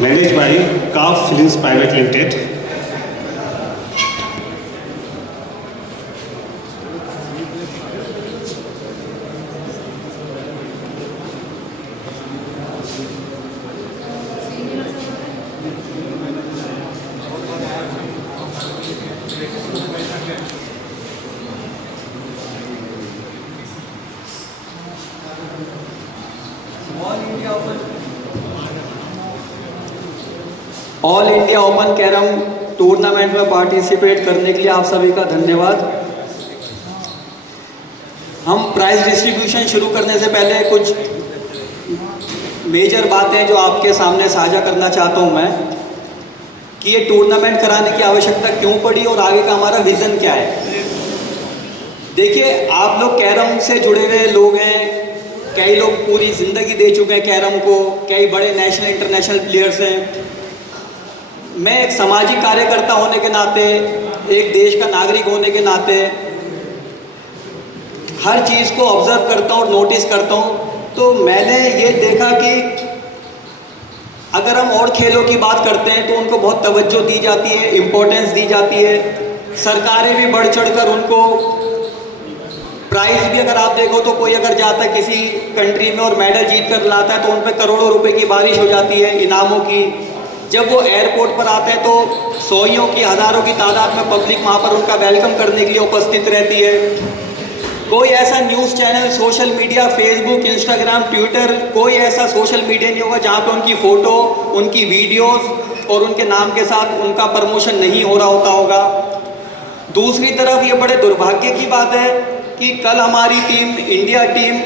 managed by Calf Films Private Limited. All India open carrom tournament में participate करने के लिए आप सभी का धन्यवाद। हम प्राइज डिस्ट्रीब्यूशन शुरू करने से पहले कुछ मेजर बातें जो आपके सामने साझा करना चाहता हूं मैं कि ये टूर्नामेंट कराने की आवश्यकता क्यों पड़ी और आगे का हमारा विज़न क्या है। देखिए, आप लोग कैरम से जुड़े हुए लोग हैं, कई लोग पूरी ज़िंदगी दे चुके हैं कैरम को, कई बड़े नेशनल इंटरनेशनल प्लेयर्स हैं। मैं एक सामाजिक कार्यकर्ता होने के नाते, एक देश का नागरिक होने के नाते हर चीज़ को ऑब्जर्व करता हूँ और नोटिस करता हूँ। तो मैंने ये देखा कि अगर हम और खेलों की बात करते हैं तो उनको बहुत तवज्जो दी जाती है, इम्पोर्टेंस दी जाती है। सरकारें भी बढ़ चढ़कर उनको प्राइज़ भी, अगर आप देखो तो कोई अगर जाता है किसी कंट्री में और मेडल जीत कर लाता है तो उन पर करोड़ों रुपए की बारिश हो जाती है इनामों की। जब वो एयरपोर्ट पर आते हैं तो सौयों की, हज़ारों की तादाद में पब्लिक वहाँ पर उनका वेलकम करने के लिए उपस्थित रहती है। कोई ऐसा news channel, social media, Facebook, Instagram, Twitter, कोई ऐसा सोशल मीडिया नहीं होगा जहाँ पे उनकी फ़ोटो, उनकी वीडियोस और उनके नाम के साथ उनका प्रमोशन नहीं हो रहा होगा। दूसरी तरफ ये बड़े दुर्भाग्य की बात है कि कल हमारी team, India team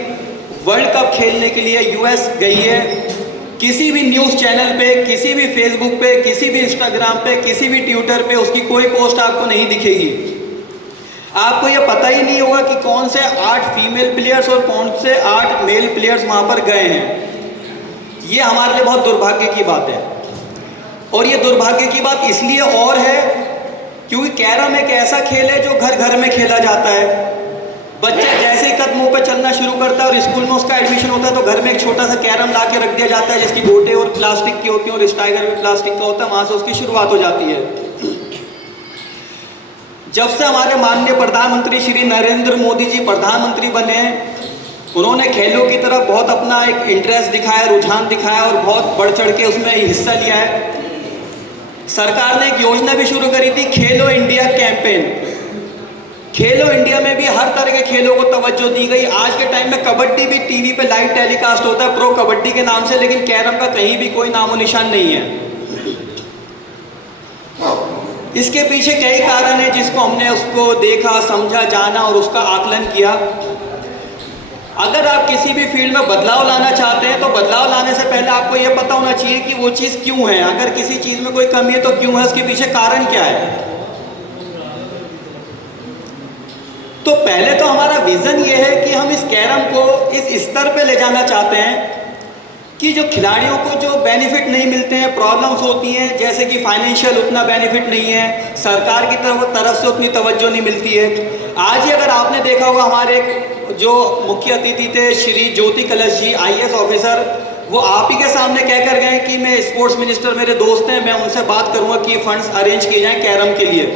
world cup खेलने के लिए यूएस गई है। किसी भी न्यूज़ चैनल पे, किसी भी फेसबुक पे, किसी भी इंस्टाग्राम पे, किसी भी ट्विटर पे उसकी कोई पोस्ट आपको नहीं दिखेगी। आपको ये पता ही नहीं होगा कि कौन से 8 फीमेल प्लेयर्स और कौन से 8 मेल प्लेयर्स वहाँ पर गए हैं। ये हमारे लिए बहुत दुर्भाग्य की बात है। और ये दुर्भाग्य की बात इसलिए और है क्योंकि कैरम एक ऐसा खेल है जो घर घर में खेला जाता है। बच्चा जैसे ही कदमों पर चलना शुरू करता है और स्कूल में उसका एडमिशन होता है तो घर में एक छोटा सा कैरम ला के रख दिया जाता है जिसकी गोटे और प्लास्टिक की होती है और स्टाइगर भी प्लास्टिक का होता है। वहाँ से उसकी शुरुआत हो जाती है। जब से हमारे माननीय प्रधानमंत्री श्री नरेंद्र मोदी जी प्रधानमंत्री बने, उन्होंने खेलों की तरफ बहुत अपना एक इंटरेस्ट दिखाया, रुझान दिखाया और बहुत बढ़ चढ़ के उसमें हिस्सा लिया है। सरकार ने एक योजना भी शुरू करी थी, खेलो इंडिया कैंपेन। खेलो इंडिया में भी हर तरह के खेलों को तवज्जो दी गई। आज के टाइम में कबड्डी भी टीवी पे लाइव टेलीकास्ट होता है प्रो कबड्डी के नाम से, लेकिन कैरम का कहीं भी कोई नामो निशान नहीं है। इसके पीछे कई कारण हैं जिसको हमने उसको देखा, समझा, जाना और उसका आकलन किया। अगर आप किसी भी फील्ड में बदलाव लाना चाहते हैं तो बदलाव लाने से पहले आपको यह पता होना चाहिए कि वो चीज़ क्यों है। अगर किसी चीज़ में कोई कमी है तो क्यों है, उसके पीछे कारण क्या है। तो पहले तो हमारा विज़न ये है कि हम इस कैरम को इस स्तर पे ले जाना चाहते हैं कि जो खिलाड़ियों को जो बेनिफिट नहीं मिलते हैं, प्रॉब्लम्स होती हैं, जैसे कि फाइनेंशियल उतना बेनिफिट नहीं है, सरकार की तरफ से उतनी तवज्जो नहीं मिलती है। आज ही अगर आपने देखा होगा, हमारे जो मुख्य अतिथि थे श्री ज्योति कलश जी, IAS ऑफिसर, वो आप ही के सामने कह कर गए कि मैं स्पोर्ट्स मिनिस्टर, मेरे दोस्त हैं, मैं उनसे बात करूँगा कि फंड्स अरेंज किए जाएँ कैरम के लिए।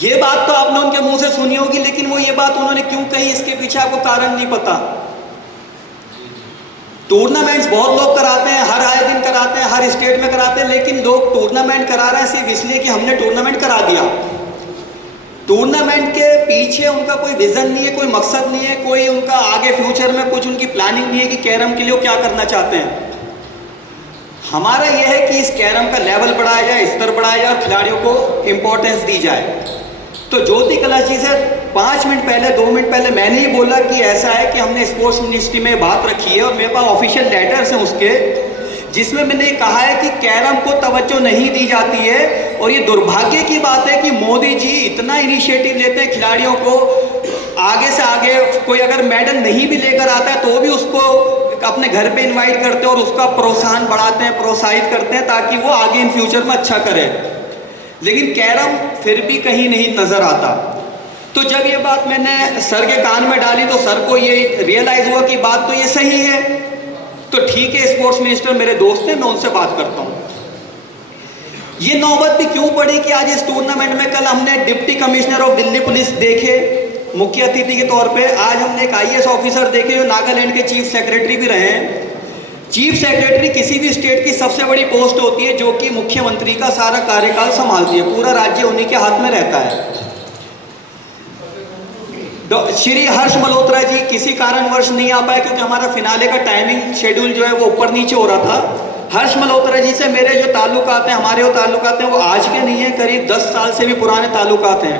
ये बात तो आपने उनके मुंह से सुनी होगी, लेकिन वो ये बात उन्होंने क्यों कही इसके पीछे आपको कारण नहीं पता। टूर्नामेंट्स बहुत लोग कराते हैं, हर आए दिन कराते हैं, हर स्टेट में कराते हैं, लेकिन लोग टूर्नामेंट करा रहे हैं सिर्फ इसलिए कि हमने टूर्नामेंट करा दिया। टूर्नामेंट के पीछे उनका कोई विजन नहीं है, कोई मकसद नहीं है, कोई उनका आगे फ्यूचर में कुछ उनकी प्लानिंग नहीं है कि कैरम के लिए वो क्या करना चाहते हैं। हमारा यह है कि इस कैरम का लेवल बढ़ाया जाए, स्तर बढ़ाया जाए और खिलाड़ियों को इम्पोर्टेंस दी जाए। तो ज्योति कलश जी से 5 मिनट पहले, 2 मिनट पहले मैंने ही बोला कि ऐसा है कि हमने स्पोर्ट्स मिनिस्ट्री में बात रखी है और मेरे पास ऑफिशियल लेटर्स हैं उसके, जिसमें मैंने कहा है कि कैरम को तवज्जो नहीं दी जाती है। और ये दुर्भाग्य की बात है कि मोदी जी इतना इनिशिएटिव लेते हैं खिलाड़ियों को आगे से आगे। कोई अगर मेडल नहीं भी लेकर आता है तो भी उसको अपने घर पे इनवाइट करते हैं और उसका प्रोत्साहन बढ़ाते हैं, प्रोत्साहित करते हैं ताकि वो आगे इन फ्यूचर में अच्छा करे। लेकिन कैरम फिर भी कहीं नहीं नज़र आता। तो जब ये बात मैंने सर के कान में डाली तो सर को ये रियलाइज़ हुआ कि बात तो ये सही है। तो ठीक है, स्पोर्ट्स मिनिस्टर मेरे दोस्त हैं, मैं उनसे बात करता हूँ। ये नौबत भी क्यों पड़ी कि आज इस टूर्नामेंट में कल हमने deputy commissioner of Delhi police देखे मुख्य अतिथि के तौर पे, आज हमने एक IAS ऑफिसर देखे जो नागालैंड के चीफ सेक्रेटरी भी रहे हैं। चीफ सेक्रेटरी किसी भी स्टेट की सबसे बड़ी पोस्ट होती है जो कि मुख्यमंत्री का सारा कार्यकाल संभालती है, पूरा राज्य उन्हीं के हाथ में रहता है। श्री हर्ष मल्होत्रा जी किसी कारणवश नहीं आ पाए क्योंकि हमारा फिनाले का टाइमिंग शेड्यूल जो है वो ऊपर नीचे हो रहा था। हर्ष मल्होत्रा जी से मेरे जो ताल्लुकात हैं, हमारे वो ताल्लुकात हैं, वो आज के नहीं है, करीब 10 साल से भी पुराने ताल्लुकात हैं।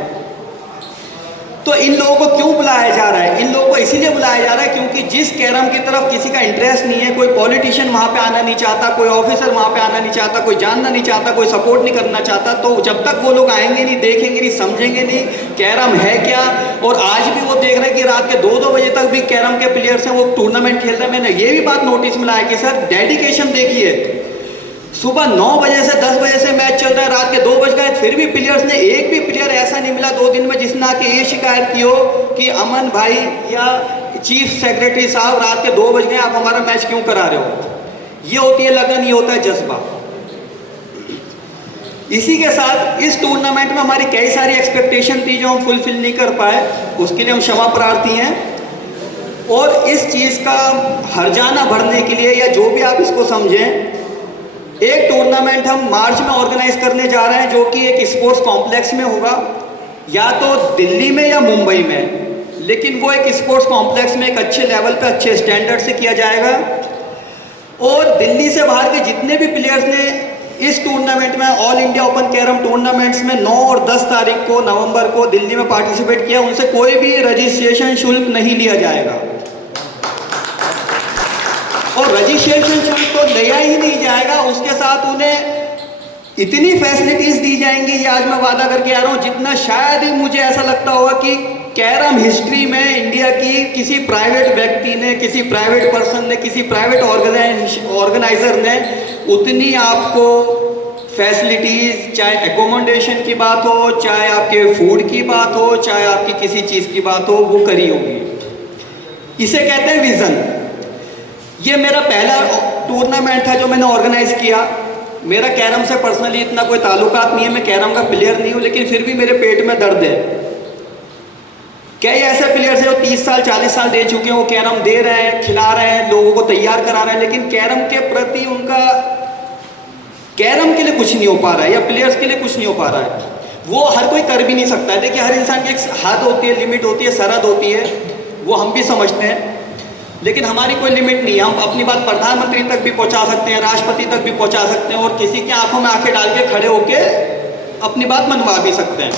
तो इन लोगों को क्यों बुलाया जा रहा है? इन लोगों को इसीलिए बुलाया जा रहा है क्योंकि जिस कैरम की तरफ किसी का इंटरेस्ट नहीं है, कोई पॉलिटिशियन वहाँ पे आना नहीं चाहता, कोई ऑफिसर वहाँ पे आना नहीं चाहता, कोई जानना नहीं चाहता, कोई सपोर्ट नहीं करना चाहता, तो जब तक वो लोग आएंगे नहीं, देखेंगे नहीं, समझेंगे नहीं कैरम है क्या। और आज भी वो देख रहे हैं कि रात के 2-2 बजे तक भी कैरम के प्लेयर्स हैं वो टूर्नामेंट खेल रहे हैं। मैंने ये भी बात नोटिस में लाया कि सर डेडिकेशन देखिए, सुबह 9 बजे से 10 बजे से मैच चल रहा है, रात के 2 बज गए, फिर भी प्लेयर्स ने, एक भी प्लेयर ऐसा नहीं मिला 2 दिन में जिसने आके ये शिकायत की हो कि अमन भाई या चीफ सेक्रेटरी साहब रात के 2 बज गए, आप हमारा मैच क्यों करा रहे हो। ये होती है लगन, ये होता है जज्बा। इसी के साथ इस टूर्नामेंट में हमारी कई सारी एक्सपेक्टेशन थी जो हम फुलफिल नहीं कर पाए, उसके लिए हम क्षमा प्रार्थी हैं। और इस चीज़ का हर्जाना भरने के लिए, या जो भी आप इसको समझें, एक टूर्नामेंट हम मार्च में ऑर्गेनाइज करने जा रहे हैं जो कि एक स्पोर्ट्स कॉम्प्लेक्स में होगा, या तो दिल्ली में या मुंबई में, लेकिन वो एक स्पोर्ट्स कॉम्प्लेक्स में एक अच्छे लेवल पे अच्छे स्टैंडर्ड से किया जाएगा। और दिल्ली से बाहर के जितने भी प्लेयर्स ने इस टूर्नामेंट में, all India open carrom tournaments में 9 और 10 तारीख को नवंबर को दिल्ली में पार्टिसिपेट किया, उनसे कोई भी रजिस्ट्रेशन शुल्क नहीं लिया जाएगा। और रजिस्ट्रेशन शुल्क तो लिया ही नहीं जाएगा, उसके साथ उन्हें इतनी फैसिलिटीज दी जाएंगी, ये आज मैं वादा करके आ रहा हूँ, जितना शायद ही मुझे ऐसा लगता होगा कि कैरम हिस्ट्री में इंडिया की किसी प्राइवेट व्यक्ति ने, किसी प्राइवेट पर्सन ने, किसी प्राइवेट ऑर्गेनाइजर ने उतनी आपको फैसिलिटीज, चाहे एकोमोडेशन की बात हो, चाहे आपके फूड की बात हो, चाहे आपकी किसी चीज़ की बात हो, वो करी होगी। इसे कहते हैं विजन। ये मेरा पहला टूर्नामेंट था जो मैंने ऑर्गेनाइज किया। मेरा कैरम से पर्सनली इतना कोई ताल्लुकात नहीं है, मैं कैरम का प्लेयर नहीं हूँ, लेकिन फिर भी मेरे पेट में दर्द है। कई ऐसे प्लेयर्स हैं जो 30 साल 40 साल दे चुके हैं, वो कैरम दे रहे हैं, खिला रहे हैं, लोगों को तैयार करा रहे हैं, लेकिन कैरम के प्रति उनका, कैरम के लिए कुछ नहीं हो पा रहा है, या प्लेयर्स के लिए कुछ नहीं हो पा रहा है। वो हर कोई कर भी नहीं सकता है। देखिए, हर इंसान की एक हद होती है, लिमिट होती है, सरहद होती है, वो हम भी समझते हैं, लेकिन हमारी कोई लिमिट नहीं है। हम अपनी बात प्रधानमंत्री तक भी पहुंचा सकते हैं, राष्ट्रपति तक भी पहुंचा सकते हैं, और किसी की आंखों में आंखें डाल के खड़े होके अपनी बात मनवा भी सकते हैं।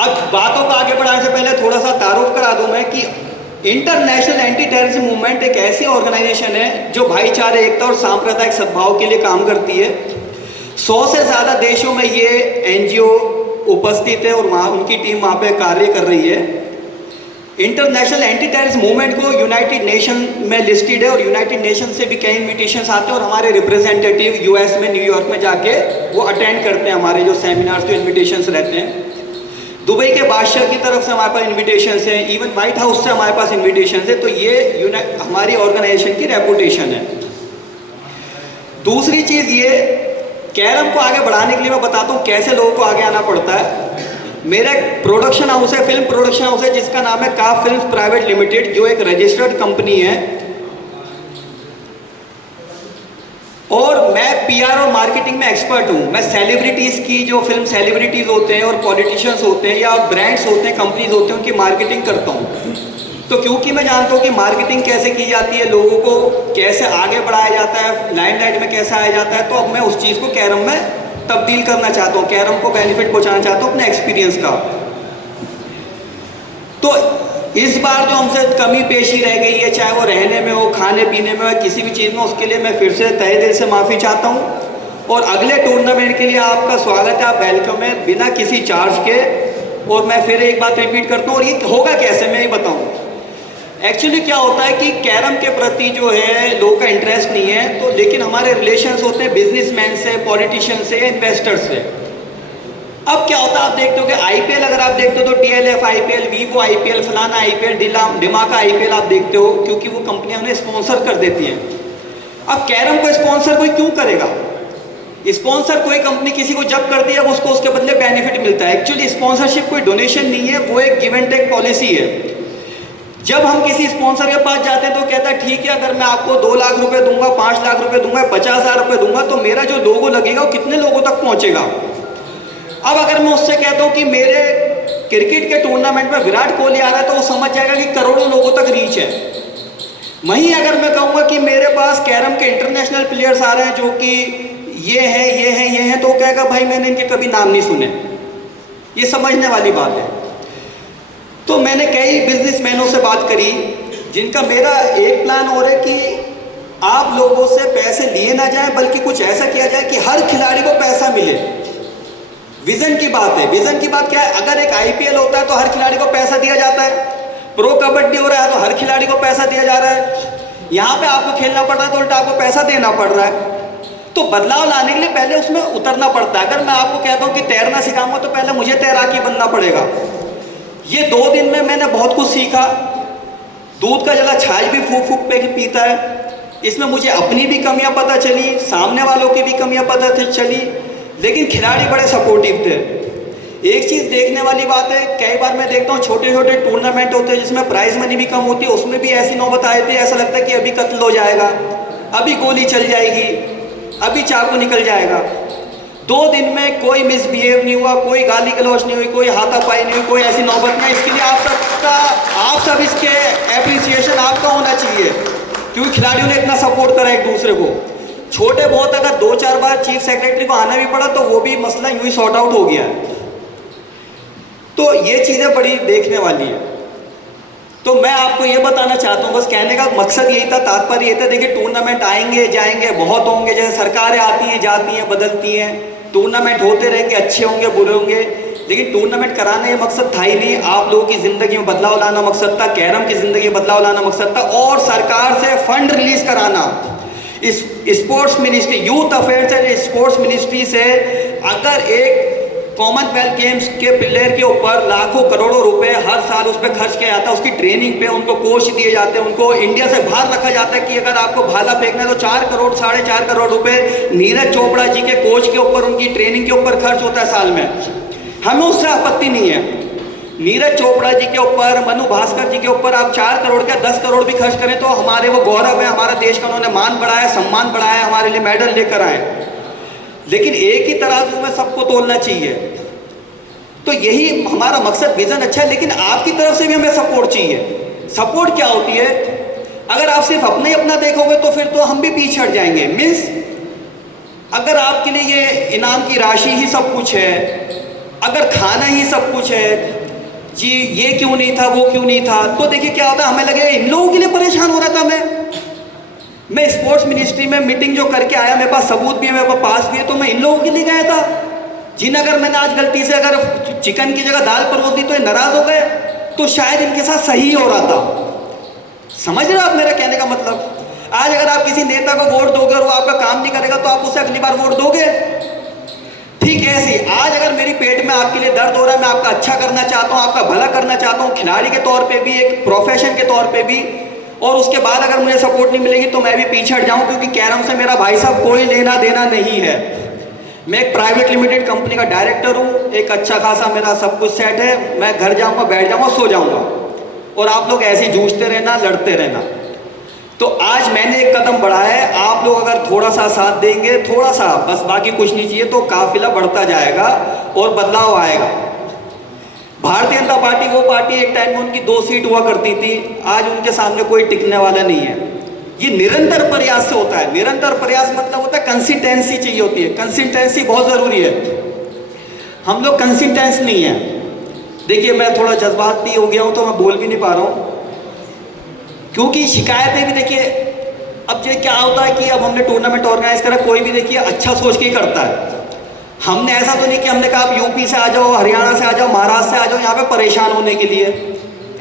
अब बातों को आगे बढ़ाने से पहले थोड़ा सा तारुफ करा दूं मैं कि इंटरनेशनल एंटी टेररिज्म मूवमेंट एक ऐसी ऑर्गेनाइजेशन है जो भाईचारे, एकता और सांप्रदायिक सद्भाव के लिए काम करती है। 100 से ज़्यादा देशों में ये NGO उपस्थित है और वहाँ उनकी टीम वहाँ पे कार्य कर रही है। इंटरनेशनल एंटी टेररिज्म मूवमेंट को यूनाइटेड नेशन में लिस्टेड है, और यूनाइटेड नेशन से भी कई इन्विटेशंस आते हैं, और हमारे रिप्रेजेंटेटिव US में, न्यूयॉर्क में जाके वो अटेंड करते हैं हमारे जो सेमिनार्स, जो इन्विटेशंस रहते हैं। दुबई के बादशाह की तरफ से हमारे पास इन्विटेशंस हैं, इवन व्हाइट हाउस से हमारे पास इन्विटेशंस है। तो ये हमारी ऑर्गेनाइजेशन की रेपुटेशन है। दूसरी चीज़ ये, कैरम को आगे बढ़ाने के लिए मैं बताता हूँ कैसे लोगों को आगे आना पड़ता है। मेरा एक प्रोडक्शन हाउस है, फिल्म प्रोडक्शन हाउस है, जिसका नाम है काफ फिल्म्स प्राइवेट लिमिटेड, जो एक रजिस्टर्ड कंपनी है। और मैं PR और मार्केटिंग में एक्सपर्ट हूँ। मैं सेलिब्रिटीज़ की, जो फिल्म सेलिब्रिटीज़ होते हैं और पॉलिटिशियंस होते हैं या ब्रांड्स होते हैं, कंपनीज होते हैं, उनकी मार्केटिंग करता हूँ। तो क्योंकि मैं जानता हूँ कि मार्केटिंग कैसे की जाती है, लोगों को कैसे आगे बढ़ाया जाता है, लाइमलाइट में कैसे आया जाता है, तो अब मैं उस चीज़ को कैरम में तब्दील करना चाहता हूँ, कैरम को बेनिफिट पहुँचाना चाहता हूँ अपने एक्सपीरियंस का। तो इस बार जो हमसे कमी पेशी रह गई है, चाहे वो रहने में हो, खाने पीने में हो, किसी भी चीज़ में, उसके लिए मैं फिर से तहे दिल से माफ़ी चाहता हूँ। और अगले टूर्नामेंट के लिए आपका स्वागत है, आप वेलकम है, बिना किसी चार्ज के। और मैं फिर एक बात रिपीट करता हूँ, और ये होगा कैसे मैं ये बताऊँ। एक्चुअली क्या होता है कि कैरम के प्रति जो है लोगों का इंटरेस्ट नहीं है, तो लेकिन हमारे रिलेशंस होते हैं बिजनेसमैन से, पॉलिटिशियन से, इन्वेस्टर से। अब क्या होता है, आप देखते हो कि आईपीएल अगर आप देखते हो तो डीएलएफ आईपीएल, वीवो आईपीएल, फलाना आईपीएल, डिमाका आईपीएल आप देखते हो, क्योंकि वो कंपनियां उन्हें स्पॉन्सर कर देती हैं। अब कैरम को स्पॉन्सर कोई क्यों करेगा? स्पॉन्सर कोई कंपनी किसी को जब करती है, अब उसको उसके बदले बेनिफिट मिलता है। एक्चुअली स्पॉन्सरशिप कोई डोनेशन नहीं है, वो एक गिव एंड टेक पॉलिसी है। जब हम किसी स्पॉन्सर के पास जाते हैं तो कहता है ठीक है, अगर मैं आपको 2 लाख रुपए दूंगा, 5 लाख रुपए दूंगा, 50,000 रुपए दूंगा, तो मेरा जो लोगो लगेगा वो कितने लोगों तक पहुंचेगा। अब अगर मैं उससे कहता हूँ कि मेरे क्रिकेट के टूर्नामेंट में विराट कोहली आ रहा है, तो वो समझ जाएगा कि करोड़ों लोगों तक रीच है। वहीं अगर मैं कहूँगा कि मेरे पास कैरम के इंटरनेशनल प्लेयर्स आ रहे हैं जो कि ये हैं, तो कहेगा भाई मैंने इनके कभी नाम नहीं सुने। ये समझने वाली बात है। तो मैंने कई बिजनेसमैनों से बात करी, जिनका मेरा एक प्लान और है कि आप लोगों से पैसे लिए ना जाए, बल्कि कुछ ऐसा किया जाए कि हर खिलाड़ी को पैसा मिले। विजन की बात है। विजन की बात क्या है? अगर एक आईपीएल होता है तो हर खिलाड़ी को पैसा दिया जाता है, प्रो कबड्डी हो रहा है तो हर खिलाड़ी को पैसा दिया जा रहा है, यहाँ पे आपको खेलना पड़ रहा है तो उल्टा आपको पैसा देना पड़ रहा है। तो बदलाव लाने के लिए पहले उसमें उतरना पड़ता है। अगर मैं आपको कहता हूँ कि तैरना सिखाऊंगा तो पहले मुझे तैराकी बनना पड़ेगा। ये 2 दिन में मैंने बहुत कुछ सीखा। दूध का जला छाछ भी फूक फूक पे पीता है। इसमें मुझे अपनी भी कमियां पता चली, सामने वालों की भी कमियां पता चली, लेकिन खिलाड़ी बड़े सपोर्टिव थे। एक चीज़ देखने वाली बात है, कई बार मैं देखता हूँ छोटे छोटे टूर्नामेंट होते हैं जिसमें प्राइज मनी भी कम होती है, उसमें भी ऐसी नौबत आई थी, ऐसा लगता है कि अभी कत्ल हो जाएगा, अभी गोली चल जाएगी, अभी चाकू निकल जाएगा। 2 दिन में कोई मिसबिहेव नहीं हुआ, कोई गाली गलौज नहीं हुई, कोई हाथापाई नहीं हुई, कोई ऐसी नौबत नहीं। इसके लिए आप सब इसके एप्रिसिएशन आपका होना चाहिए, क्योंकि खिलाड़ियों ने इतना सपोर्ट करा एक दूसरे को। छोटे बहुत अगर 2-4 बार चीफ सेक्रेटरी को आना भी पड़ा तो वो भी मसला यूं ही सॉर्ट आउट हो गया है। तो ये चीज़ें बड़ी देखने वाली है। तो मैं आपको ये बताना चाहता हूँ, बस कहने का मकसद यही था, तात्पर्य ये था। देखिए टूर्नामेंट आएंगे जाएंगे, बहुत होंगे, जैसे सरकारें आती हैं जाती हैं बदलती हैं, टूर्नामेंट होते रहेंगे, अच्छे होंगे बुरे होंगे, लेकिन टूर्नामेंट कराना ये मकसद था ही नहीं। आप लोगों की ज़िंदगी में बदलाव लाना मकसद था, कैरम की ज़िंदगी में बदलाव लाना मकसद था, और सरकार से फंड रिलीज कराना। इस sports ministry, youth affairs and sports ministry से अगर एक कॉमनवेल्थ गेम्स के प्लेयर के ऊपर लाखों करोड़ों रुपए हर साल उस पर खर्च किया जाता है, उसकी ट्रेनिंग पे उनको कोच दिए जाते हैं, उनको इंडिया से बाहर रखा जाता है कि अगर आपको भाला फेंकना है तो 4 करोड़ 4.5 करोड़ रुपए नीरज चोपड़ा जी के कोच के ऊपर, उनकी ट्रेनिंग के ऊपर खर्च होता है साल में। हमें उससे आपत्ति नहीं है। नीरज चोपड़ा जी के ऊपर, मनु भास्कर जी के ऊपर आप 4 करोड़ क्या 10 करोड़ भी खर्च करें तो हमारे वो गौरव है, हमारा देश का उन्होंने मान बढ़ाया, सम्मान बढ़ाया, हमारे लिए मेडल लेकर आए। लेकिन एक ही तराजू में सबको तोलना चाहिए। तो यही हमारा मकसद, विजन अच्छा है, लेकिन आपकी तरफ से भी हमें सपोर्ट चाहिए। सपोर्ट क्या होती है? अगर आप सिर्फ अपना ही अपना देखोगे तो फिर तो हम भी पीछे हट जाएंगे। मीन्स अगर आपके लिए ये इनाम की राशि ही सब कुछ है, अगर खाना ही सब कुछ है, जी ये क्यों नहीं था, वो क्यों नहीं था, तो देखिए क्या होता है, हमें लगेगा इन लोगों के लिए परेशान हो रहा था। मैं स्पोर्ट्स मिनिस्ट्री में मीटिंग जो करके आया, मेरे पास सबूत भी है, मेरे पास भी है, तो मैं इन लोगों के लिए गया था जिन अगर मैंने आज गलती से अगर चिकन की जगह दाल परोस दी तो ये नाराज हो गए, तो शायद इनके साथ सही हो रहा था। समझ रहे हो आप मेरा कहने का मतलब? आज अगर आप किसी नेता को वोट दोगे और वो आपका काम नहीं करेगा तो आप उसे अगली बार वोट दोगे? ठीक है, ऐसे आज अगर मेरी पेट में आपके लिए दर्द हो रहा है, मैं आपका अच्छा करना चाहता हूँ, आपका भला करना चाहता हूँ, खिलाड़ी के तौर पे भी, एक प्रोफेशन के तौर पे भी, और उसके बाद अगर मुझे सपोर्ट नहीं मिलेगी तो मैं भी पीछे हट जाऊँ, क्योंकि कैरम से मेरा भाई साहब कोई लेना देना नहीं है। मैं एक प्राइवेट लिमिटेड कंपनी का डायरेक्टर हूँ, एक अच्छा खासा मेरा सब कुछ सेट है, मैं घर जाऊँगा, बैठ जाऊँगा, सो जाऊँगा, और आप लोग ऐसे ही जूझते रहना, लड़ते रहना। तो आज मैंने एक कदम बढ़ाया है, आप लोग अगर थोड़ा सा साथ देंगे, थोड़ा सा बस, बाकी कुछ नहीं चाहिए, तो काफिला बढ़ता जाएगा और बदलाव आएगा। भारतीय जनता पार्टी वो पार्टी, एक टाइम में उनकी 2 सीट हुआ करती थी, आज उनके सामने कोई टिकने वाला नहीं है। ये निरंतर प्रयास से होता है। निरंतर प्रयास मतलब होता है कंसिस्टेंसी चाहिए होती है, कंसिस्टेंसी बहुत ज़रूरी है। हम लोग कंसिस्टेंस नहीं है। देखिए मैं थोड़ा जज्बाती हो गया हूँ तो मैं बोल भी नहीं पा रहा हूँ, क्योंकि शिकायतें भी देखिए, अब ये क्या होता है कि अब हमने टूर्नामेंट ऑर्गेनाइज करा, कोई भी देखिए अच्छा सोच के ही करता है। हमने ऐसा तो नहीं कि हमने कहा आप यूपी से आ जाओ, हरियाणा से आ जाओ, महाराष्ट्र से आ जाओ यहाँ पे परेशान होने के लिए।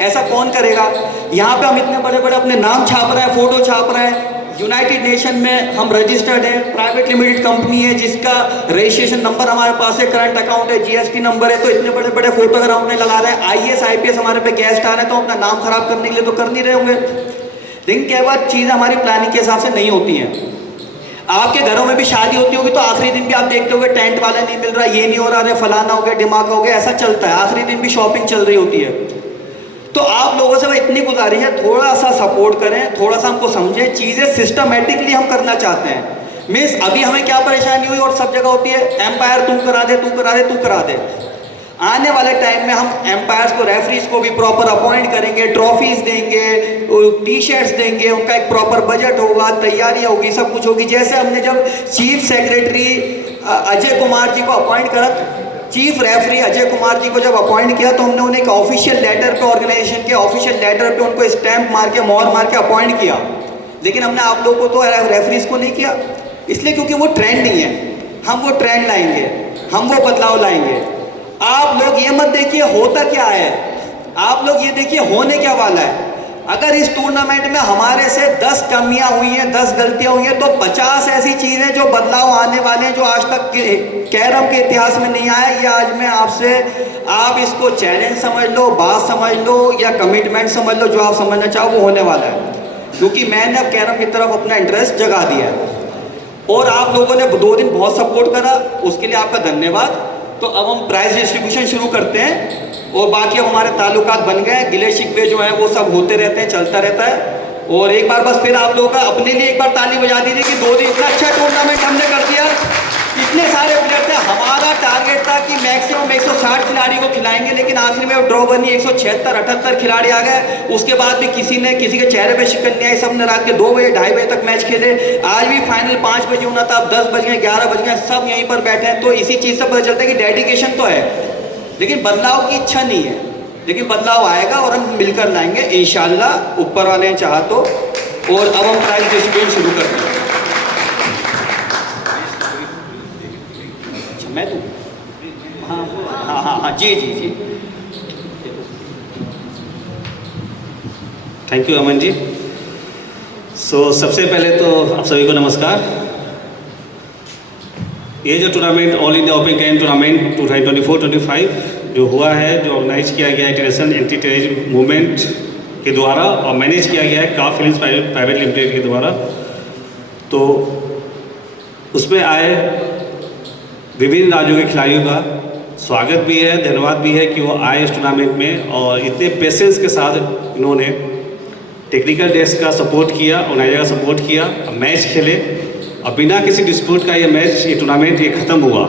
ऐसा कौन करेगा? यहाँ पे हम इतने बड़े बड़े अपने नाम छाप रहे हैं, फोटो छाप रहे हैं, यूनाइटेड नेशन में हम रजिस्टर्ड हैं, प्राइवेट लिमिटेड कंपनी है जिसका रजिस्ट्रेशन नंबर हमारे पास है, करंट अकाउंट है, जीएसटी नंबर है। तो इतने बड़े बड़े फोटोग्राफ हमने लगा रहे हैं, आईएएस आईपीएस हमारे पे गेस्ट आ रहे हैं, तो अपना नाम खराब करने के लिए तो कर नहीं रहे होंगे। लेकिन क्या बात, चीज़ें हमारी प्लानिंग के हिसाब से नहीं होती हैं। आपके घरों में भी शादी होती होगी तो आखिरी दिन भी आप देखते होगे टेंट वाला नहीं मिल रहा, ये नहीं हो रहा, अरे फलाना हो गया, दिमाग हो गया, ऐसा चलता है। आखिरी दिन भी शॉपिंग चल रही होती है। तो आप लोगों से इतनी गुजारिश है, थोड़ा सा सपोर्ट करें, थोड़ा सा हमको समझें, चीज़ें सिस्टमेटिकली हम करना चाहते हैं। मीन्स अभी हमें क्या परेशानी हुई और सब जगह होती है, एम्पायर तू करा दे, तू करा दे, तू करा दे। आने वाले टाइम में हम एम्पायर्स को, रेफरीज को भी प्रॉपर अपॉइंट करेंगे, ट्रॉफीज देंगे, टी शर्ट्स देंगे, उनका एक प्रॉपर बजट होगा, तैयारियाँ होगी, सब कुछ होगी। जैसे हमने जब चीफ सेक्रेटरी अजय कुमार जी को अपॉइंट करा, चीफ रेफरी अजय कुमार जी को जब अपॉइंट किया तो हमने उन्हें एक ऑफिशियल लेटर पे, ऑर्गेनाइजेशन के ऑफिशियल लेटर पे उनको स्टैंप मार के, मोहर मार के अपॉइंट किया। लेकिन हमने आप लोगों को तो रेफरीज को नहीं किया, इसलिए क्योंकि वो ट्रेंड नहीं है। हम वो ट्रेंड लाएंगे, हम वो बदलाव लाएंगे। आप लोग ये मत देखिए होता क्या है, आप लोग ये देखिए होने क्या वाला है। अगर इस टूर्नामेंट में हमारे से 10 कमियां हुई हैं, 10 गलतियां हुई हैं, तो 50 ऐसी चीज़ें जो बदलाव आने वाले हैं, जो आज तक कैरम के इतिहास में नहीं आया। ये आज मैं आपसे, आप इसको चैलेंज समझ लो, बात समझ लो या कमिटमेंट समझ लो, जो आप समझना चाहो वो होने वाला है। क्योंकि मैंने अब कैरम की तरफ अपना इंटरेस्ट जगा दिया है और आप लोगों ने 2 दिन बहुत सपोर्ट करा, उसके लिए आपका धन्यवाद। तो अब हम प्राइज डिस्ट्रीब्यूशन शुरू करते हैं और बाकी अब हमारे ताल्लुकात बन गए, गिले शिकवे जो हैं वो सब होते रहते हैं, चलता रहता है। और एक बार बस फिर आप लोगों का अपने लिए एक बार ताली बजा दीजिए कि 2 दिन इतना अच्छा टूर्नामेंट हमने कर दिया। इतने सारे प्लेयर थे, हमारा टारगेट था कि मैक्सिमम 160 खिलाड़ी को खिलाएंगे, लेकिन आखिर में ड्रॉ बनी, 176-78 खिलाड़ी आ गए। उसके बाद भी किसी के चेहरे पे शिकन नहीं आई, सब ने रात के 2 बजे 2:30 बजे तक मैच खेले। आज भी फाइनल 5 बजे होना था, अब 10 बज गए, 11 बज गए, सब यहीं पर बैठे हैं। तो इसी चीज़ से पता चलता है कि डेडिकेशन तो है, लेकिन बदलाव की इच्छा नहीं है। लेकिन बदलाव आएगा और हम मिलकर लाएंगे इंशाल्लाह, ऊपर वाले ने चाहा तो। और अब हम प्राइज डिस्ट्रीब्यूशन शुरू करते हैं। मैं दूँ? हाँ, जी। Thank you Aman ji. सबसे पहले तो आप सभी को नमस्कार। ये जो tournament all India open carrom tournament 2024-25 जो हुआ है, जो ऑर्गेनाइज किया गया है इंटरनेशनल एंटी टेररिज्म मूवमेंट के द्वारा और मैनेज किया गया है काफ फिल्म्स प्राइवेट लिमिटेड के द्वारा, तो उसमें आए विभिन्न राज्यों के खिलाड़ियों का स्वागत भी है, धन्यवाद भी है कि वो आए इस टूर्नामेंट में और इतने पेशेंस के साथ इन्होंने टेक्निकल डेस्क का सपोर्ट किया, ऑर्गेनाइजर का सपोर्ट किया, मैच खेले और बिना किसी डिस्प्यूट का ये टूर्नामेंट ख़त्म हुआ।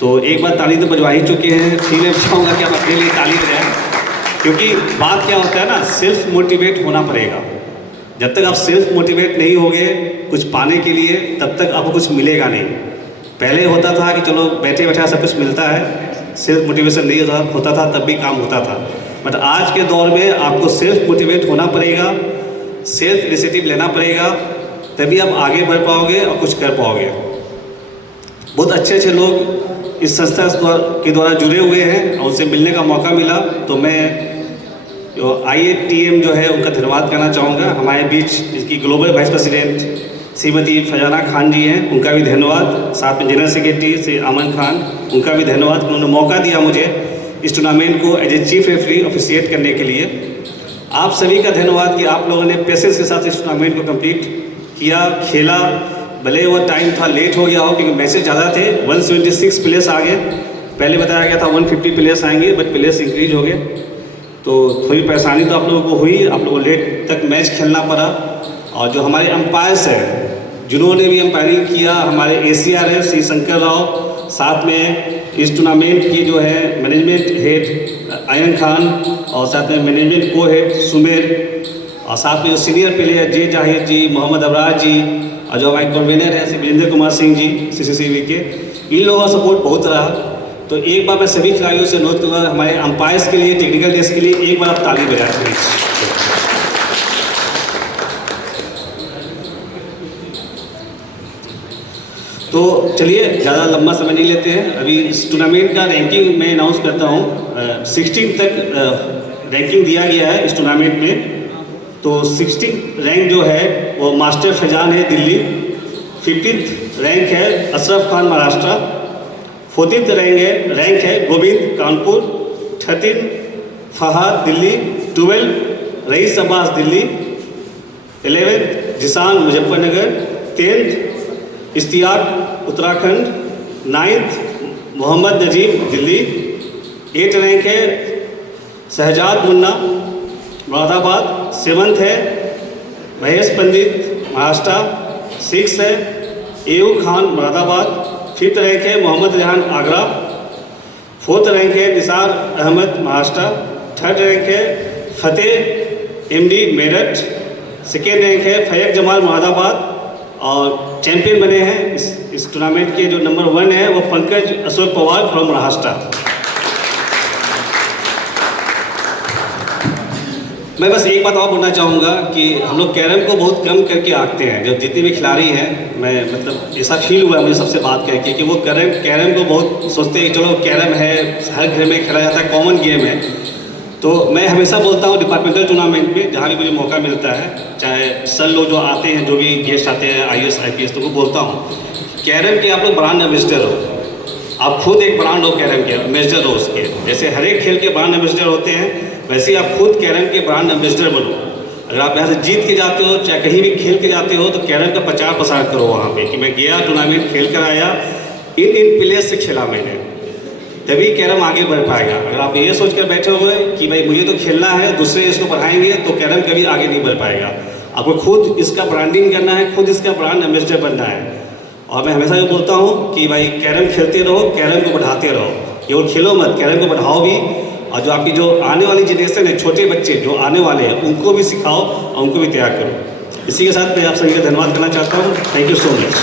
तो एक बार ताली तो बजवा ही चुके हैं, फिर मैं चाहूँगा कि आप अपने लिए ताली बजाएं, क्योंकि बात क्या होता है ना, सेल्फ मोटिवेट होना पड़ेगा। जब तक आप सेल्फ मोटिवेट नहीं होगे कुछ पाने के लिए, तब तक आपको कुछ मिलेगा नहीं। पहले होता था कि चलो बैठे बैठे सब कुछ मिलता है, सेल्फ मोटिवेशन नहीं होता था, तब भी काम होता था। बट आज के दौर में आपको सेल्फ मोटिवेट होना पड़ेगा, सेल्फ इनिशिएटिव लेना पड़ेगा, तभी आप आगे बढ़ पाओगे और कुछ कर पाओगे। बहुत अच्छे लोग इस संस्था के द्वारा जुड़े हुए हैं और उनसे मिलने का मौका मिला, तो मैं जो IATM जो है उनका धन्यवाद करना चाहूँगा। हमारे बीच इसकी global vice president Shrimati Fazana Khan ji हैं, उनका भी धन्यवाद। साथ में जनरल सेक्रेटरी श्री अमन खान, उनका भी धन्यवाद। उन्होंने मौका दिया मुझे इस टूर्नामेंट को as a chief referee officiate करने के लिए। आप सभी का धन्यवाद कि आप लोगों ने पेशेंस के साथ इस टूर्नामेंट को कंप्लीट किया, खेला। भले वो टाइम था लेट हो गया हो क्योंकि मैचेस ज़्यादा थे, 176 प्लेयर्स आ गए। पहले बताया गया था 150 प्लेयर्स आएंगे, बट प्लेयर्स इंक्रीज हो गए, तो थोड़ी परेशानी तो आप लोगों को हुई, आप लोगों को लेट तक मैच खेलना पड़ा। और जो हमारे अंपायर्स हैं जिन्होंने भी अंपायरिंग किया, हमारे ACR है श्री शंकर राव, साथ में इस टूर्नामेंट की जो है मैनेजमेंट हेड अयन खान और साथ में मैनेजमेंट को हेड सुमेर, और साथ में जो सीनियर प्लेयर जे जाहिर जी, मोहम्मद अबराज जी, और जो हमारे कन्वीनर हैं श्री वीरेंद्र कुमार सिंह जी CCCV के, इन लोगों का सपोर्ट बहुत रहा। तो एक बार मैं सभी खिलाड़ियों से अनुरोध करूँगा हमारे अंपायर्स के लिए, टेक्निकल डेस्क के लिए एक बार आप ताली बजाएं प्लीज। तो चलिए ज़्यादा लंबा समय नहीं लेते हैं, अभी इस टूर्नामेंट का रैंकिंग मैं अनाउंस करता हूँ। 16 तक रैंकिंग दिया गया है इस टूर्नामेंट में। तो 16 रैंक जो है वो वो मास्टर फैजान है दिल्ली। 15th रैंक है अशरफ खान महाराष्ट्र। 14th रैंक है Govind Kanpur. 13 Fahad Delhi. 12 Rais Abbas Delhi. 11th Zishan Muzaffarnagar. 10th Ishtiyaq Uttarakhand. 9th Mohammad Najeeb Delhi. 8th rank है शहजाद मुन्ना मुरादाबाद। 7th है महेश पंडित महाराष्ट्र। 6th है AU Khan Moradabad. 5th rank है मोहम्मद रेहान आगरा। 4th रैंक है निसार अहमद महाराष्ट्र। 3rd रैंक है फतेह MD मेरठ। 2nd रैंक है फैयक जमाल मुरादाबाद। और चैंपियन बने हैं इस टूर्नामेंट के जो नंबर 1 है वो पंकज अशोक पवार फ्रॉम महाराष्ट्र। मैं बस एक बात और बोलना चाहूँगा कि हम लोग कैरम को बहुत कम करके आंकते हैं। जब जितने भी खिलाड़ी हैं, मैं मतलब ऐसा फील हुआ मुझे सबसे बात करके कि वो कैरम को बहुत सोचते हैं चलो कैरम है हर घर में खेला जाता है, कॉमन गेम है। तो मैं हमेशा बोलता हूँ डिपार्टमेंटल टूर्नामेंट में जहाँ भी मुझे मौका मिलता है, चाहे सर लोग जो आते हैं, जो भी गेस्ट आते हैं IAS IPS, तो वो बोलता हूँ कैरम के आप लोग ब्रांड एम्बेसडर हो। आप खुद एक ब्रांड हो कैरम के, एम्बेसडर हो उसके। जैसे हर एक खेल के ब्रांड एम्बेसडर होते हैं, वैसे ही आप खुद कैरम के ब्रांड एम्बेसडर बनो। अगर आप यहाँ से जीत के जाते हो, चाहे कहीं भी खेल के जाते हो, तो कैरम का प्रचार प्रसार करो वहाँ पे कि मैं गया टूर्नामेंट खेल कर आया, इन प्लेयर्स से खेला मैंने, तभी कैरम आगे बढ़ पाएगा। अगर आप ये सोच कर बैठे हुए कि भाई मुझे तो खेलना है, दूसरे इसको पढ़ाएंगे, तो कैरम कभी आगे नहीं बढ़ पाएगा। आपको खुद इसका ब्रांडिंग करना है, खुद इसका ब्रांड एम्बेसडर बनना है। और मैं हमेशा ये बोलता हूँ कि भाई कैरम खेलते रहो, कैरम को बढ़ाते रहो, केवल खेलो मत, कैरम को बढ़ाओ भी। और जो आपकी जो आने वाली जनरेशन है, छोटे बच्चे जो आने वाले हैं, उनको भी सिखाओ और उनको भी तैयार करो। इसी के साथ मैं आप सभी का धन्यवाद करना चाहता हूँ। Thank you so much.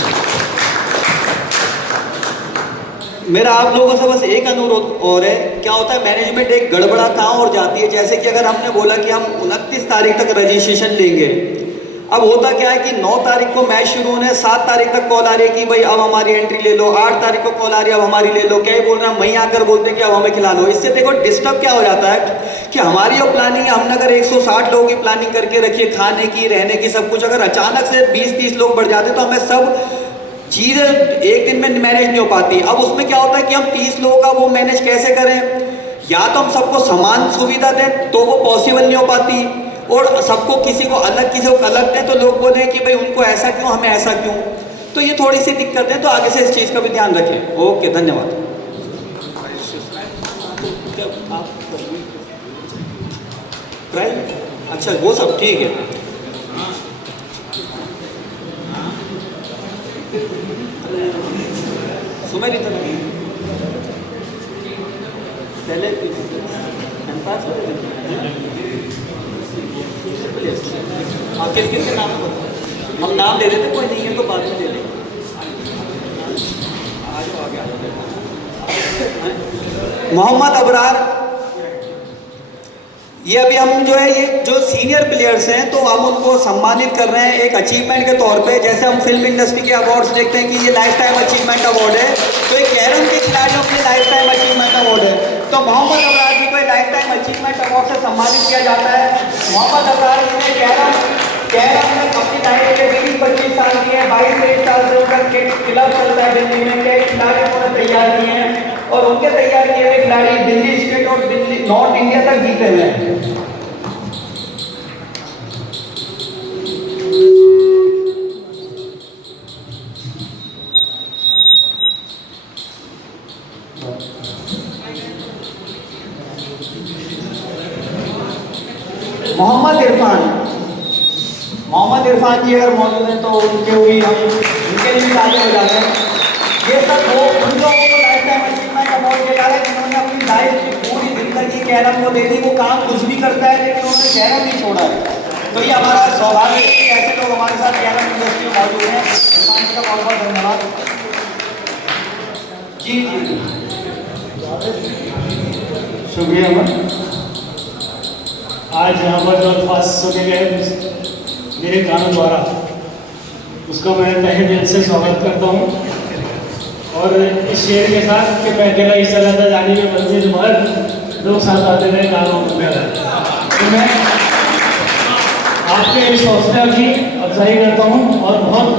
मेरा आप लोगों से बस एक अनुरोध और है। क्या होता है, मैनेजमेंट एक गड़बड़ा कहाँ और जाती है। जैसे कि अगर हमने बोला कि हम 29 तारीख तक रजिस्ट्रेशन लेंगे, अब होता क्या है कि 9 तारीख को मैच शुरू होने, 7 तारीख तक कॉल आ रही है कि भाई अब हमारी एंट्री ले लो, 8 तारीख को कॉल आ रही है अब हमारी ले लो। क्या ही बोल रहे हैं, वहीं आकर बोलते हैं कि अब हमें खिला लो। इससे देखो डिस्टर्ब क्या हो जाता है कि हमारी जो प्लानिंग है, हमने अगर 160 लोगों की प्लानिंग करके रखी है, खाने की, रहने की, सब कुछ, अगर अचानक से 20-30 लोग बढ़ जाते तो हमें सब चीज़ें एक दिन में मैनेज नहीं हो पाती। अब उसमें क्या होता है कि हम 30 लोगों का वो मैनेज कैसे करें। या तो हम सबको समान सुविधा दें तो वो पॉसिबल नहीं हो पाती, और सबको किसी को अलग दें तो लोग बोले कि भाई उनको ऐसा क्यों, हमें ऐसा क्यों। तो ये थोड़ी सी दिक्कत है, तो आगे से इस चीज़ का भी ध्यान रखें। ओके, धन्यवाद। अच्छा, वो सब ठीक है। सुमेर इधर पहले किस के नाम बताओ, हम नाम दे देते, कोई नहीं है तो बाद में दे देंगे। मोहम्मद अबरार, ये अभी हम जो है ये जो सीनियर प्लेयर्स हैं तो हम उनको सम्मानित कर रहे हैं एक अचीवमेंट के तौर पे। जैसे हम फिल्म इंडस्ट्री के अवार्ड्स देखते हैं कि ये लाइफ टाइम अचीवमेंट अवार्ड है, तो ये कैरम के खिलाड़ियों के लाइफ टाइम अचीवमेंट अवार्ड है। तो मोहम्मद अबरार जी को लाइफ टाइम अचीवमेंट अवार्ड से सम्मानित किया जाता है। मोहम्मद अबरार जी ने कैरम में अपनी लाइफ के 20-25 साल की है, 22-23 साल से उनका क्लब चलता है दिल्ली में। कई खिलाड़ी उन्होंने तैयार किए हैं और उनके तैयार किए हुए खिलाड़ी दिल्ली स्टेट और दिल्ली नॉर्थ इंडिया तक जीते हुए हैं। मोहम्मद इरफान जी अगर मौजूद हैं तो उनके भी हम उनके लिए ताली हो जाते हैं। ये सब वो उन लोगों को लाइफ टाइम अचीवमेंट अवार्ड दिया जा रहा है जिन्होंने अपनी लाइफ की पूरी जिंदगी कैरम को दे दी। वो काम कुछ भी करता है लेकिन उन्होंने कैरम नहीं छोड़ा है। तो ये हमारा सौभाग्य है कि ऐसे लोग हमारे साथ कैरम इंडस्ट्री में मौजूद हैं। इरफान जी का बहुत बहुत धन्यवाद। जी शुक्रिया। आज यहाँ पर जो अल्फाज सुने गए मेरे गानों द्वारा, उसका मैं तहे दिल से स्वागत करता हूँ। और इस शेर के साथ कि मैं अकेला ही चला था जाने में मंजिल भर, लोग साथ आते रहे गानों में। तो मैं आपके इस हौसला की अफजाई करता हूँ और बहुत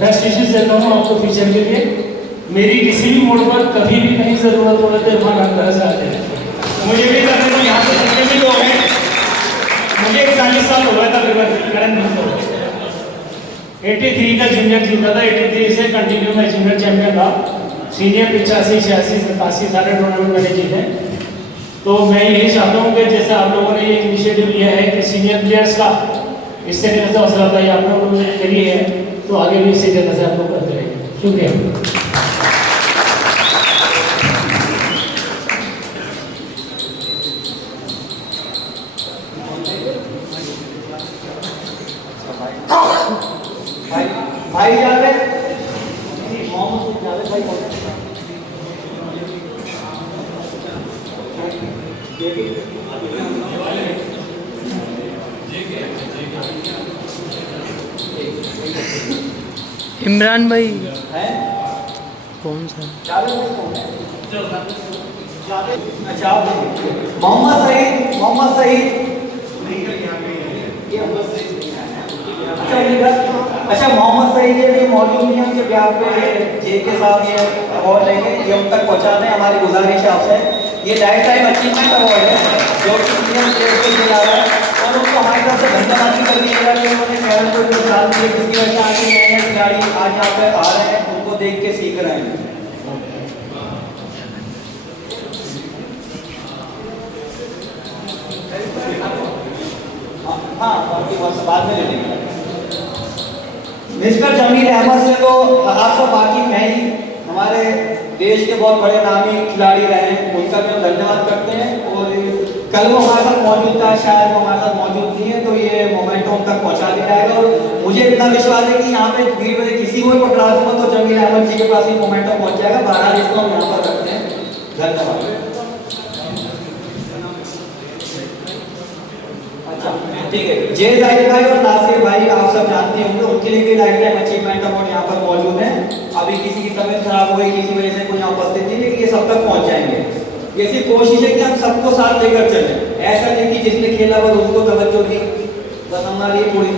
बेस्ट विशेष देता हूँ आपको फ्यूचर के लिए। मेरी किसी भी मोड़ पर कभी भी कहीं ज़रूरत हो तो इरफान अंदर से आ जाए। मुझे भी करने को यहाँ पे जितने भी लोग हैं, मुझे 41 साल हो गया था करंट 83 का जूनियर जीता था, 83 से कंटिन्यू मैं जूनियर चैंपियन था। सीनियर 85, 86, 87 सारे टूर्नामेंट मैंने जीते। तो मैं यही चाहता हूँ कि जैसे आप लोगों ने ये इनिशिएटिव लिया है कि सीनियर प्लेयर्स का इस तरीके से हौसला अफजाई आप लोगों ने करी है, तो आगे भी इसी तरह से आप लोग करते रहेंगे। शुक्रिया। भाई जावेद, मोहम्मद जावेद भाई बोल रहे इमरान भाई हैं? कौन सा? जावेद भाई कौन है? अच्छा मोहम्मद सईद, मोहम्मद सईद। अच्छा मोहम्मद सईद ये भी मौजूद नहीं है, उनके ब्याह पे जे के साथ ये अवार्ड लेंगे, ये उन तक पहुँचाने हमारी गुजारिश है आपसे। ये लाइफ टाइम अचीवमेंट अवार्ड है जो कि इंडियन प्लेयर्स को दिया जा रहा है, और उनको हमारी तरफ से धन्यवाद भी कर दीजिएगा कि उन्होंने शहर को जो साल दिए, जिसकी वजह से आगे नए नए खिलाड़ी आज यहाँ पे आ रहे हैं, उनको देख के सीख रहे हैं। हाँ बाकी बाद में ले लेंगे। मिस्टर जमील अहमद से तो आप सब वाकिफ हैं ही, हमारे देश के बहुत बड़े नामी खिलाड़ी रहे हैं, उनका भी हम धन्यवाद करते हैं। और कल वो हमारे साथ मौजूद था, शायद वो हमारे साथ मौजूद नहीं है, तो ये मोमेंटो उन तक पहुंचा दिया जाएगा। और मुझे इतना विश्वास है कि यहाँ पे भीड़ में किसी को पकड़ा दूंगा तो जमील अहमद जी के पास ही मोमेंटो पहुंच जाएगा। बहरहाल इसको हम यहाँ पर रखते हैं। धन्यवाद। ठीक है, जय जाहिद भाई और नासिर भाई आप सब जानते होंगे, उनके लिए भी लाइफ टाइम अचीवमेंट अवार्ड यहाँ पर मौजूद है। अभी किसी की तबीयत खराब हो गई, किसी वजह से कोई यहाँ उपस्थित नहीं, लेकिन ये सब तक पहुँच जाएंगे। ये सिर्फ कोशिश है कि हम सबको साथ लेकर चलें, ऐसा नहीं कि जिसने खेला बस उसको तवज्जो दी, बस हमारी थोड़ी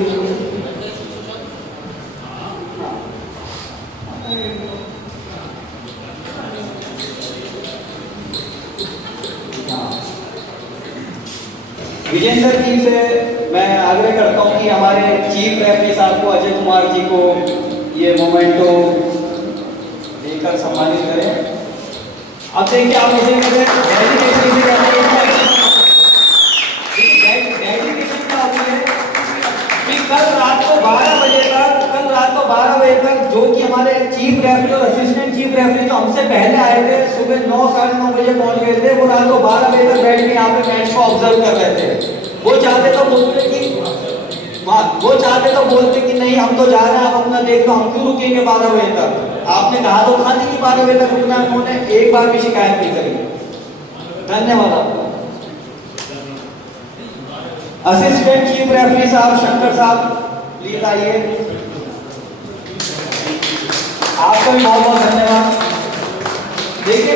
विजेंद्र जी से मैं आग्रह करता हूं कि हमारे चीफ रेफरी साहब को, अजय कुमार जी को ये मोमेंटो देकर सम्मानित करें। अब देखिए आप मुझे डेडिकेशन का आती है कि कल रात को 12 बजे तक जो कि हमारे चीफ रेफरी और असिस्टेंट चीफ रेफरी जो हमसे पहले आए थे, सुबह 9 साढ़े 9 बजे पहुंच गए थे, वो रात को 12 बजे तक बैठ के यहाँ पे मैच को ऑब्जर्व कर रहे थे। वो चाहते तो बोलते कि नहीं हम तो जा रहे हैं, आप अपना देख लो, हम क्यों रुकेंगे 12 बजे तक। आपने कहा तो था नहीं कि 12 बजे तक रुकना, उन्होंने एक बार भी शिकायत नहीं करी। धन्यवाद आपको। असिस्टेंट चीफ रेफरी साहब शंकर साहब प्लीज आइए, आपको भी बहुत बहुत धन्यवाद। देखिए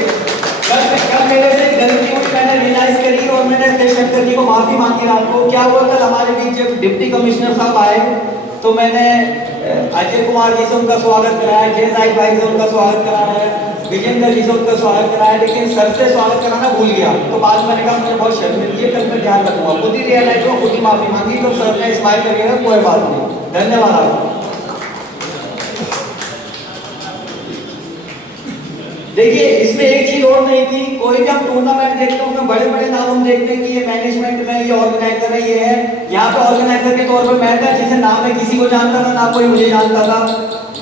कल मेरे से गलती हुई, मैंने रियलाइज करी और मैंने शंकर जी को माफी मांगी रात को। क्या हुआ, कल हमारे बीच जब डिप्टी कमिश्नर साहब आए तो मैंने अजय कुमार जी से उनका स्वागत कराया, जय जाहिद भाई से उनका स्वागत कराया, विजेंद्र जी से उनका स्वागत कराया, लेकिन सर से स्वागत कराना भूल गया। तो बाद मैंने कहा मुझे बहुत शर्मिंदगी है, कल मैं ध्यान रखूंगा। खुद ही रियलाइज हुआ, खुद ही माफी मांगी, तो सर ने स्माइल करके कोई बात नहीं। धन्यवाद आपको। देखिए इसमें एक चीज और नहीं थी, कोई भी हम टूर्नामेंट देखते हैं उसमें बड़े बड़े नाम हम देखते हैं कि ये मैनेजमेंट में, ये ऑर्गेनाइजर है, ये है। यहाँ पे ऑर्गेनाइजर के तौर पर मैं था, जिसे नाम मैं किसी को जानता था, ना कोई मुझे जानता था।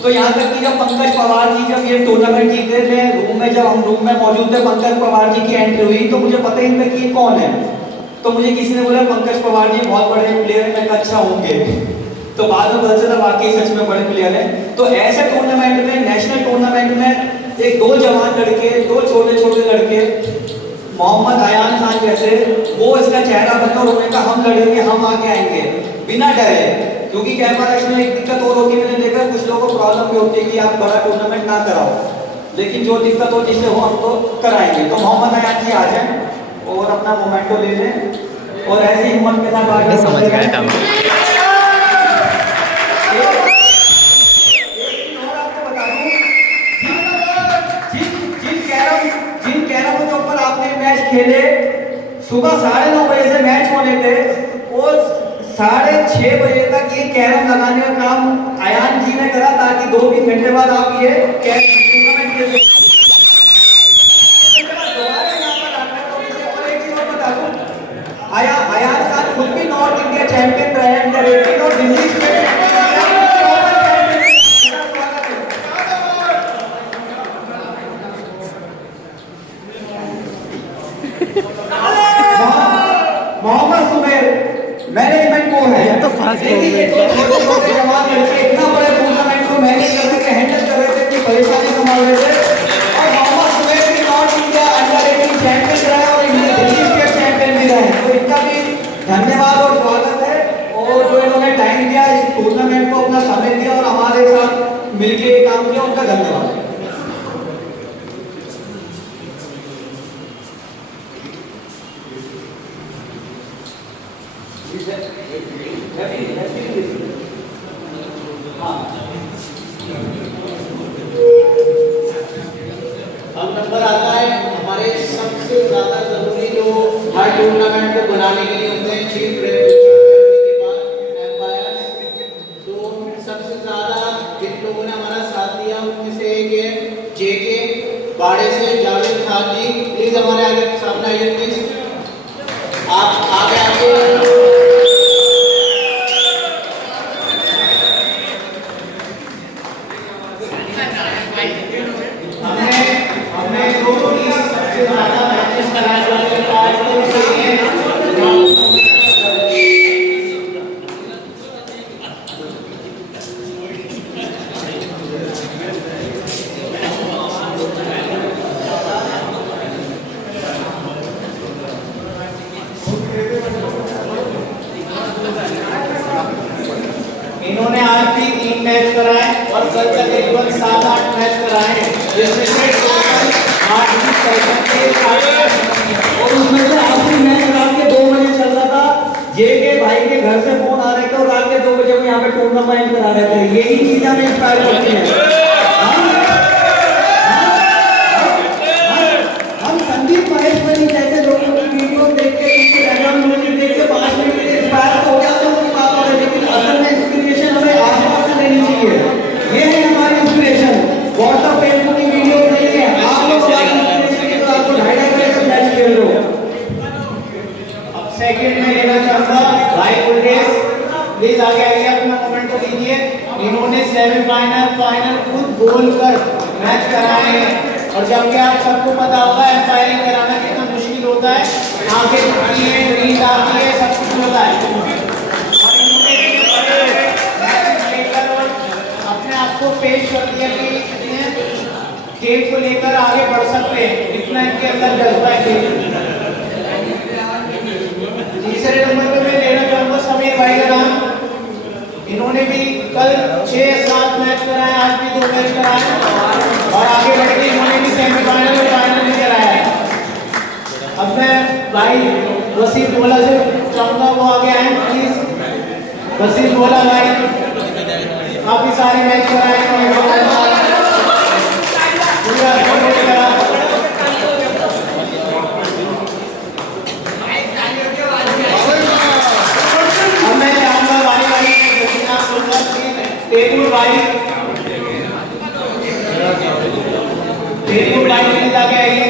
तो यहाँ तक कि जब पंकज पवार जी जब ये टूर्नामेंट जीते थे, जब हम रूम में मौजूद थे, पंकज पवार जी की एंट्री हुई तो मुझे पता ही नहीं था कि ये कौन है। तो मुझे किसी ने बोला पंकज पवार जी बहुत बड़े प्लेयर हैं, मैं अच्छा होंगे। तो बाद में पता चला वाकई सच में बड़े प्लेयर हैं। तो ऐसे टूर्नामेंट में, नेशनल टूर्नामेंट में एक 2 जवान लड़के, 2 छोटे छोटे लड़के, मोहम्मद अयान खान जैसे, वो इसका चेहरा बने और उन्होंने कहा हम लड़ेंगे, हम आगे आएंगे बिना डरे। क्योंकि कैमरा में एक दिक्कत और होती है, मैंने देखा कुछ लोगों को प्रॉब्लम भी होती है कि आप बड़ा टूर्नामेंट ना कराओ, लेकिन जो दिक्कत हो जिससे हो हम तो कराएंगे। तो मोहम्मद अयान जी आ जाएं और अपना मोमेंटो ले लें और ऐसी हिम्मत के साथ आगे सुबह 9:30 बजे से मैच होने थे और 6:30 बजे तक ये कैरम लगाने का काम आयान जी ने करा ताकि 2-3 घंटे बाद आप ये टूर्नामेंट खेल आयान खान खुद भी नॉर्थ इंडिया चैंपियन रहे हैं अंडर 18 और दिल्ली स्टेट मोहम्मद सुमेर मैनेजमेंट को है तो फास्ट लेकिन ये तो छोटे जवान लड़के इतना बड़े टूर्नामेंट को मैनेज कर रहे थे हैंडल कर रहे थे कि परेशानी संभाल रहे थे और मोहम्मद सुमेर भी नॉर्थ इंडिया अंडर 18 चैंपियन रहे और दिल्ली स्टेट चैंपियन भी रहे तो इनका भी धन्यवाद और स्वागत है और जो इन्होंने टाइम दिया इस टूर्नामेंट को अपना समय दिया और हमारे साथ मिलकर ये काम किया उनका धन्यवाद। अब नंबर आता है हमारे सबसे ज्यादा जरूरी जो हर टूर्नामेंट को बनाने के लिए होते हैं चीफ एम्पायर्स। तो सबसे ज्यादा जिन लोगों ने हमारा साथ दिया उनमें से एक है जेके बाड़े से जावेद खान जी, प्लीज हमारे आगे सामने आइए प्लीज। आप आगे आके इन्होंने आज भी 3 मैच कराए और कल तकरीबन 7-8 मैच कराए हैं जिसमें से 8 सेशन के और उसमें से आखिरी मैच रात के 2 बजे चल रहा था जेके भाई के घर से फोन आ रहे थे और रात के 2 बजे वो यहाँ पे टूर्नामेंट करा रहे थे। यही चीज हमें इंस्पायर करती है। हम संदीप महेश्वरी जैसे लोगों की वीडियो देख के उनके बैकग्राउंड म्यूजिक देख के 5 मिनट के इंस्पायर हो गया तो उनकी बात हो रही लेकिन असल में इंस्पिरेशन हमें आसपास से लेनी चाहिए। ये है हमारी इंस्पिरेशन। व्हाट्सएप फेसबुक की वीडियो नहीं है, आप लोग हमारी इंस्पिरेशन के साथ 2.5 घंटे का मैच खेल रहे हो। अब सेकंड में लेना चाहूंगा भाई गुलरेज, प्लीज आगे आइए अपना कमेंट को दीजिए। इन्होंने सेमीफाइनल फाइनल खुद बोल कर मैच कराए हैं और जबकि आप सबको पता होगा एम्पायरिंग कराना कितना मुश्किल होता है, आंखें दुखती हैं, नींद आती है, सब कुछ होता है और इन्होंने मैच लेकर और अपने आप को पेश कर दिया कि खेल को लेकर आगे बढ़ सकते हैं, इतना इनके अंदर जज्बा है। तीसरे नंबर पे मैं लेना चाहूंगा समीर भाई का नाम। इन्होंने भी कल 6-7 मैच कराए, आज भी 2 मैच कराए और आगे बढ़ के इन्होंने भी सेमीफाइनल और फाइनल भी कराया है। अब मैं भाई वसीम बोला से चाहूंगा वो आगे आए प्लीज। वसीम बोला भाई काफी सारे मैच कराए हैं तेलुगु भाई प्लीज आगे आइए,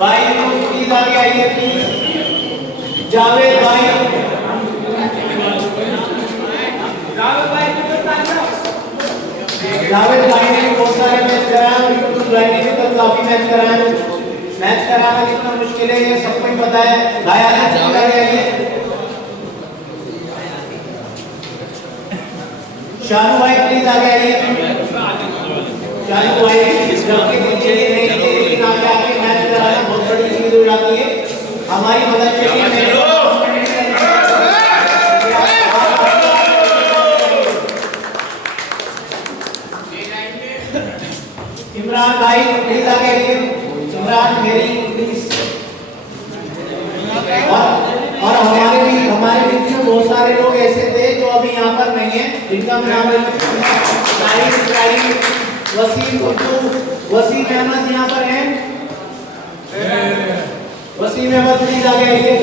भाई प्लीज आगे आइए प्लीज। जावेद भाई, जावेद भाई ने बहुत सारे मैच कराए, यूट्यूब भाई ने भी कल काफी मैच कराए। मैच कराना कितना मुश्किल है ये सबको ही पता है। भाई आगे आइए। शानू भाई प्लीज आगे आइए। शानू भाई जबकि नीचे नहीं थे लेकिन आगे आके मैच कराना बहुत बड़ी चीज हो जाती है, हमारी मदद के लिए। इमरान भाई प्लीज आगे आइए। इमरान मेरी प्लीज। और हमारे बीच में बहुत सारे लोग ऐसे थे जो अभी यहाँ पर नहीं है, जिनका मैं नाम वसीम गुड्डू, वसीम अहमद यहाँ पर हैं। वसीम अहमद प्लीज आगे आइए।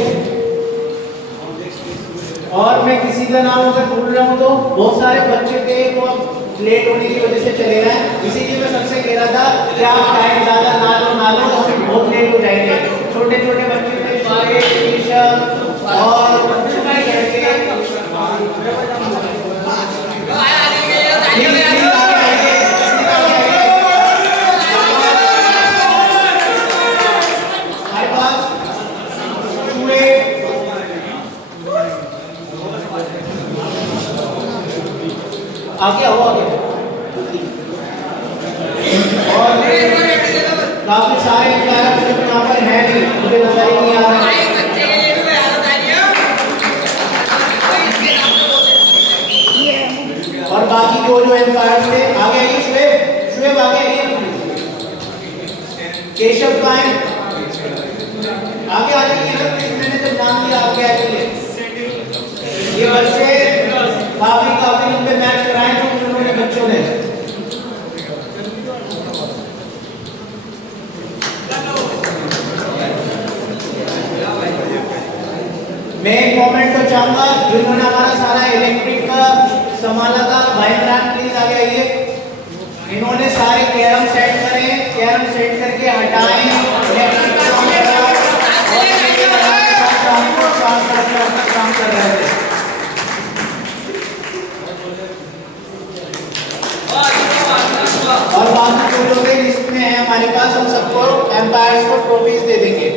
और मैं किसी का नाम अगर भूल रहा हूँ तो बहुत सारे बच्चे थे वो लेट होने की वजह से चले गए, इसीलिए मैं सबसे कह रहा था कि आप टाइम ज़्यादा ना लो बहुत लेट हो जाएंगे। छोटे छोटे बच्चे थे, सारे टीचर और आगे आओ आगे। और काफी सारे एम्प्लॉयर्स यहाँ पर हैं नहीं, मुझे नजर ही नहीं आ रहा है। और बाकी जो एम्प्लॉयर्स थे आगे आइए। शुएब आगे आइए। केशव क्लाइंट आगे आ जाइए। मैंने जब नाम लिया आगे आ जाइए। ये बच्चे काफी लंबे मैच कराए तो उन्होंने बच्चों ने। मैं एक मोमेंट तो चाहूंगा जिन्होंने हमारा सारा इलेक्ट्रिक का संभाला था, भाई इमरान प्लीज आगे आइए। इन्होंने सारे कैरम सेट करे, कैरम सेट करके हटाए, इलेक्ट्रिक काम कर रहे थे। और बाकी जो लोग लिस्ट में है हमारे पास, हम सबको एम्पायर्स को ट्रॉफीज दे देंगे।